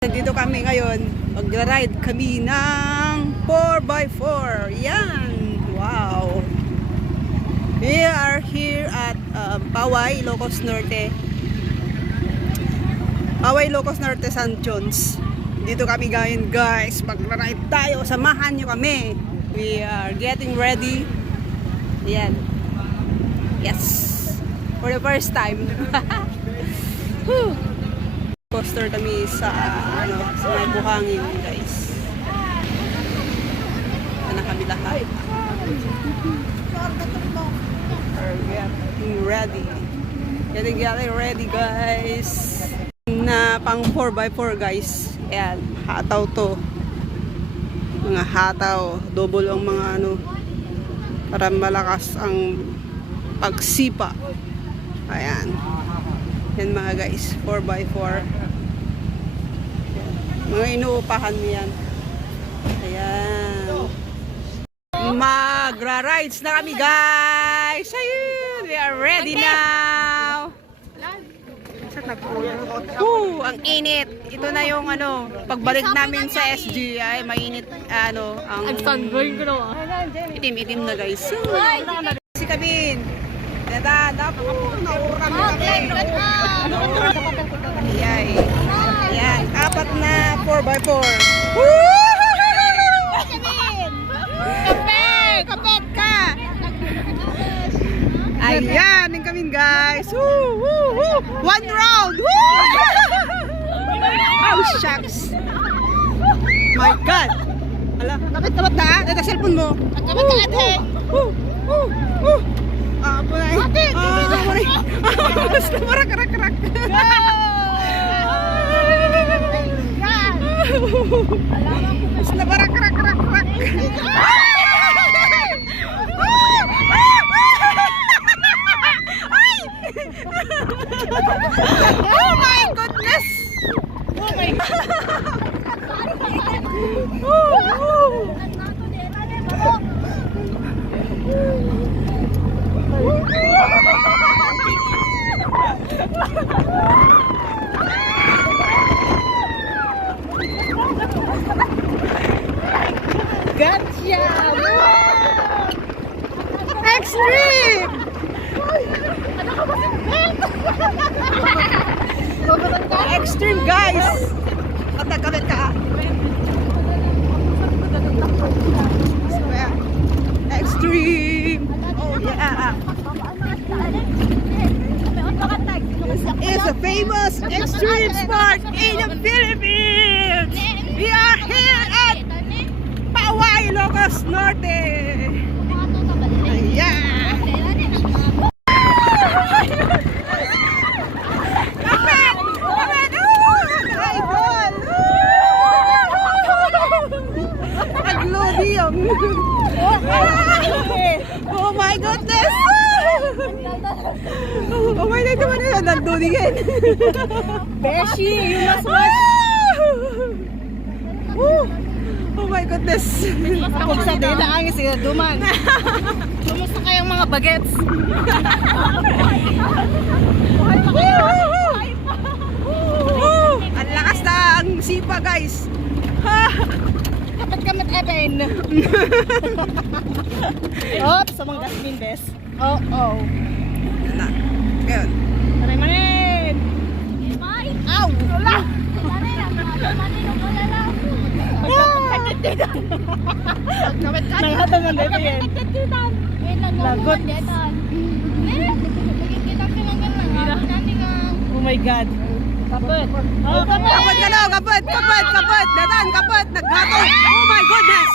Nandito kami ngayon, mag-ride kami ng 4x4. Yan! Wow! We are here at Paoay, Ilocos Norte. Paoay, Ilocos Norte, San Jones. Dito kami ngayon guys, mag-ride tayo. Samahan nyo kami. We are getting ready. Yan. Yes! For the first time. Coaster kami sa sa may buhangin guys. Sana kami lahat. Getting ready. Getting ready guys. Na pang 4x4 guys. Ayan, hataw to. Mga hataw, double ang mga para malakas ang pagsipa. Ayan. Yan mga guys, 4x4. Mga inuupahan mo yan. Ayan. Magra-rides na kami guys. Ayun, we are ready now. Ang init. Ito na yung pagbalik namin sa SG ay mainit ang sunburn ko na. Itim-itim na guys. Si Kabin. Yay. Yan, apat na 4x4. Kapit ka! Ayan, yung kami guys. One round! Oh, shucks! My God! Ala, kapit na. Ito, cellphone mo. Kapit ka ate! Apo na eh. Ate! Basta marak-rak-rak. Basta marak-rak-rak-rak. Oh my goodness! Oh my God! Gotcha! Extreme! Extreme guys! Patagkamit ka. Extreme! Oh yeah! It's a famous extreme sport in the Philippines! We are here at Paoay, Ilocos Norte! Yeah! Kapit! Kapit! Idol! Nag-lodium! Oh my goodness! Oh my God, naman na nagdudingin! Beshi, you must watch! Oh my goodness! Kung sa dila ang siya duman. Kumusta kayong mga bagets? Ang lakas na ang sipa guys! Kapit Evan. Oops, sa mga gasmin bes. Oh. Yan na. Ngayon. Manin! Ow! Wala! Nanghatan ng dito yan. Lagot. Oh my God. Kapit. Oh, Kapit ka daw! Kapit! Datan! Kapit! Naghatol! Oh my goodness!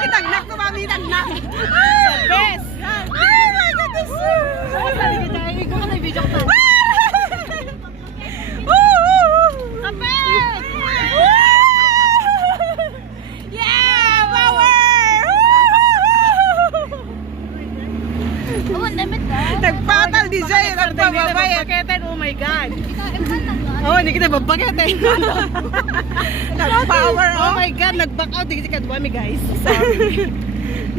Itagnak ko mami! Itagnak! best! Oh my goodness! Ikaw ka na video ka. Kapit! Yeah! Power! Nagpatal design! Nagpababayad! Oh my God! Oh, hindi kita babagat eh. Nag-power Oh my God, nag-back out. Hindi ka duwami guys. Sorry.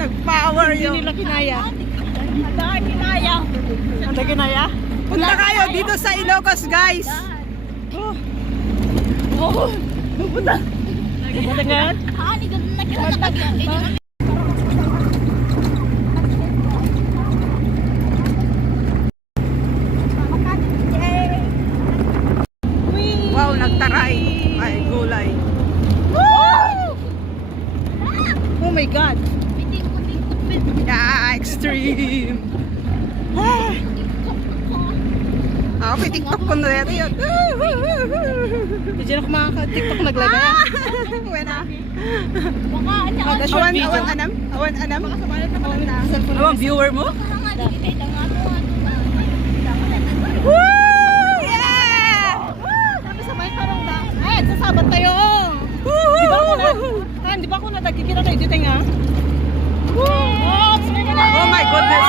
Nag-power Hindi yung... nila kinaya. Ada kinaya? Punta kayo dito sa Ilocos, guys. Oh. Oh. Pupunta. Pupunta ngayon? Wow, nagtaray. Ay, gulay. Oh my God. Yeah, extreme. Ako, may TikTok ko na ito yun. Hindi na ako makaka-TikTok naglagay. Wala. Short video. Awan anam? Awan anam? Awan viewer mo? Woo! Yeah! Sabi sa may parang da. Ay, sasabat tayo. Di ba ako na nagkikita tayo dito nga? Oh my goodness!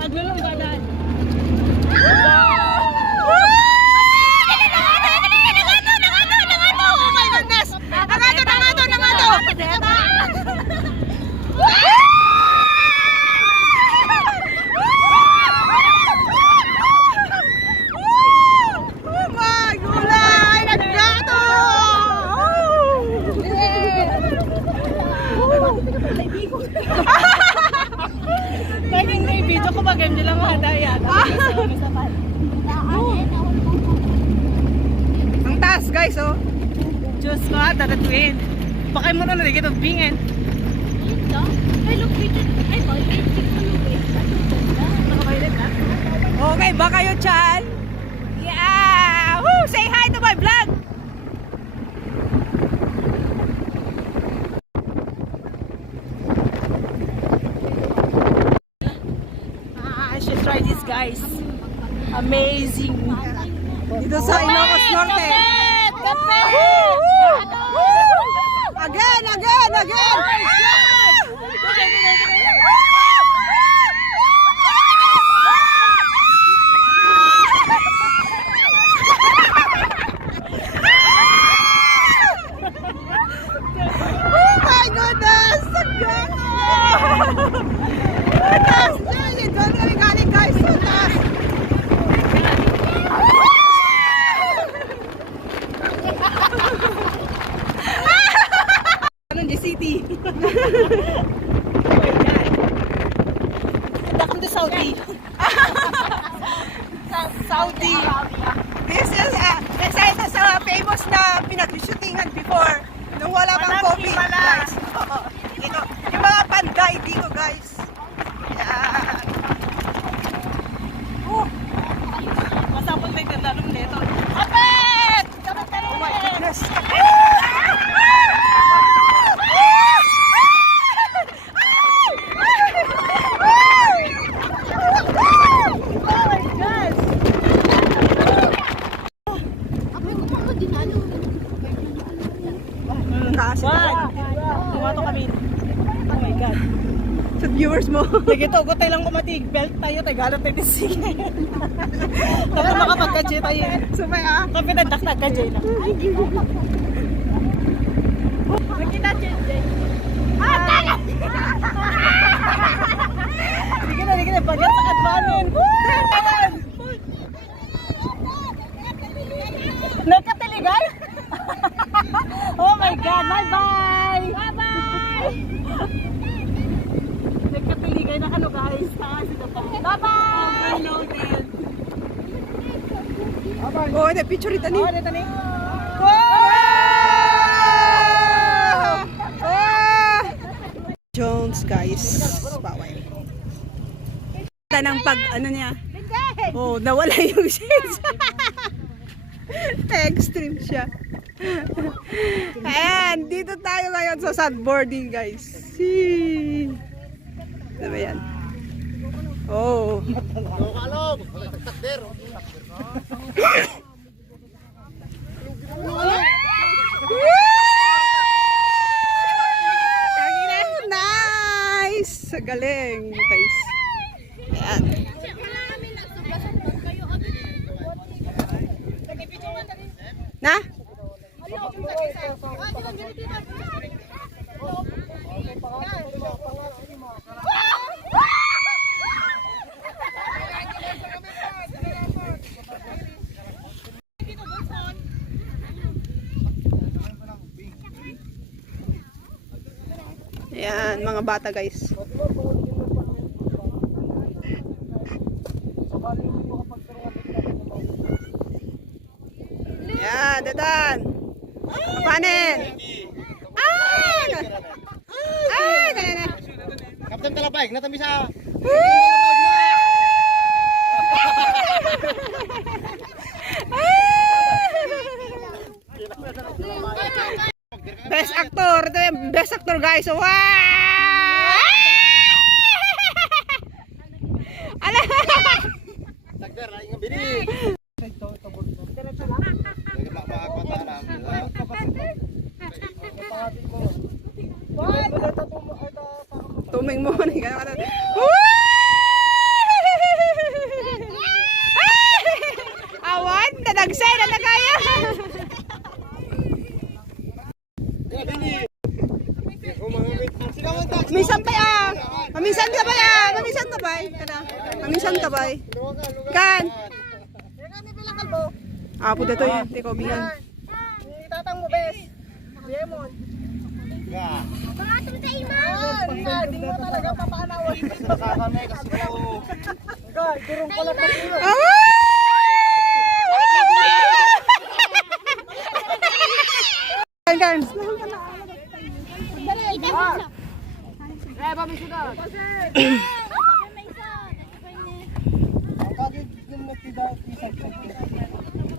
Naglalong badan. Oh my goodness! Nangato! Oh my gulay! Naggato! Laging may video ko ba ganyan lang mga daya. Ang taas, guys, oh. Diyos ko ha, tatatuin. Baka mo na nalagay itong bingin. Okay, ba kayo, Chan? Yeah! Woo! Say hi to my vlog! I should try this, guys. Amazing. Dito sa Ilocos Norte. Kape! Again! Oh my goodness! Ang taas dyan! Doon kami galing, guys. Ang taas. Anong City? Welcome to Saudi. Saudi. This is isa sa famous na pinag-shootingan before nung wala pang COVID, guys. Oo. Dito. Yung mga panday dito, guys. Yan. Masapot na yung tanong nito. Kapit! Oh my goodness. Tumato kami. Oh my God. Sa viewers mo. Sige to, gutay lang kumatig. Belt tayo, tayo galap tayo din sige. Tapos makapagka-J tayo. Sumay ah. Kapitan daktak ka J na. Nakita J. Sige na. Bagat sa kadbanon. Nagkatiligay? Oh my God, bye-bye! Bye-bye! Nagkatiligay na ano guys. Bye-bye! Oh, ito picture ito ni. Oh, dito ni. Jones, guys. Paoay. Ng pag ano niya. Oh, nawala yung shades. Extreme siya. Ayan, dito tayo ngayon sa sandboarding, guys. Ano ba yan? Oh. Nice! Galing, guys. Ayan. Na? Yan, mga bata guys. Yan, datan. Panin. Ah! Ah, ganyan. Kapten talabay, natami sa... Best actor. Ito yung best actor guys. Wow! Ala! Sagder, laing ang bini. Tuming mo. Awan, nadagsay na na kaya. Minsan pa ah. Maminsan ka ba ah? Maminsan ka ba? Maminsan ka ba? Kan. Ah, puto to yun. Tiko, bihan. Itatang mo, bes. Lemon. Pangatong sa iman! Hindi mo talaga papanawan. Nakakame kasi ko. God, durong pala pa yun. Kan, kan.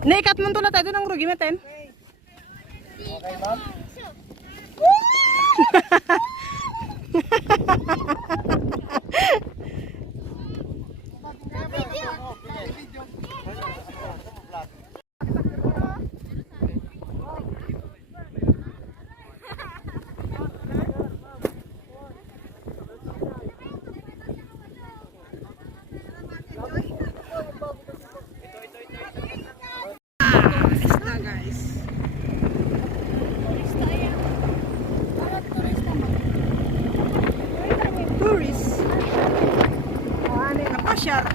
Naikat mo tulad tayo ng rugi meten. Okay, ma'am? Isda guys. Tourist. Napasyal.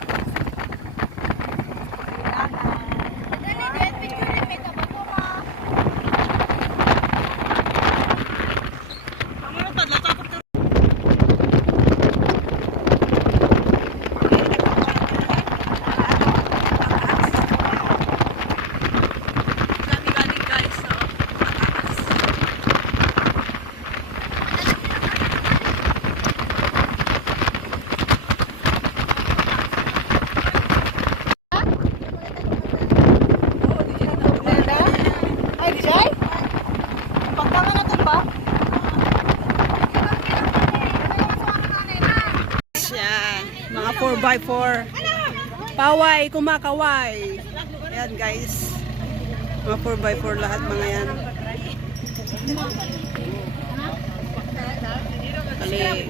Ay, di jay? Pagkanga na ito ba? Yan, mga 4x4. Paoay, Kumakaway. Ayan guys. Mga 4x4 lahat mga yan. Kali.